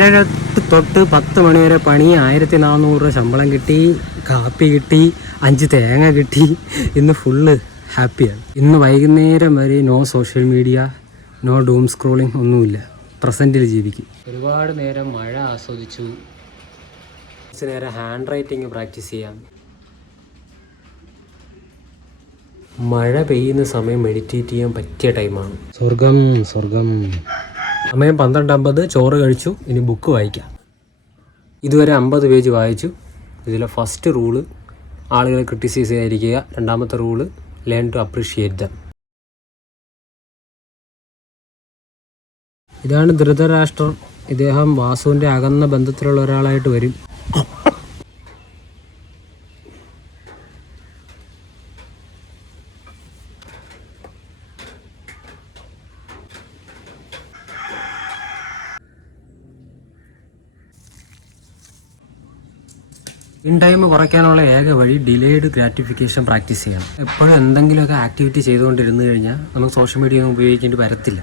7 തൊട്ട് 10 മണി വരെ പണി, 1400 രൂപ ശമ്പളം കിട്ടി, കാപ്പി കിട്ടി, 5 തേങ്ങ കിട്ടി. ഇന്ന് ഫുള്ള് ഹാപ്പിയാണ്. ഇന്ന് വൈകുന്നേരം വരെ no social media, no doom scrolling, ഒന്നുമില്ല. പ്രസൻറ്റിൽ ജീവിക്കും. ഒരുപാട് നേരം മഴ ആസ്വദിച്ചു. കുറച്ച് നേരം ഹാൻഡ് റൈറ്റിംഗ് പ്രാക്ടീസ് ചെയ്യാം. മഴ പെയ്യുന്ന സമയം മെഡിറ്റേറ്റ് ചെയ്യാൻ പറ്റിയ ടൈമാണ്. സ്വർഗം സ്വർഗം. സമയം 12:50. ചോറ് കഴിച്ചു. ഇനി ബുക്ക് വായിക്കാം. ഇതുവരെ 50 പേജ് വായിച്ചു. ഇതിലെ ഫസ്റ്റ് റൂള് ആളുകളെ ക്രിട്ടിസൈസ് ചെയ്യാതിരിക്കുക. രണ്ടാമത്തെ rule learn to appreciate them. ഇതാണ് ധൃതരാഷ്ട്രർ. ഇദ്ദേഹം വാസുവിൻ്റെ അകന്ന ബന്ധത്തിലുള്ള ഒരാളായിട്ട് വരും. ഇൻ ടൈം കുറയ്ക്കാനുള്ള ഏക വഴി ഡിലേഡ് ഗ്രാറ്റിഫിക്കേഷൻ പ്രാക്ടീസ് ചെയ്യണം. എപ്പോഴും എന്തെങ്കിലുമൊക്കെ ആക്ടിവിറ്റി ചെയ്തുകൊണ്ടിരുന്നു കഴിഞ്ഞാൽ നമുക്ക് സോഷ്യൽ മീഡിയ ഒന്നും ഉപയോഗിക്കേണ്ടി വരത്തില്ല.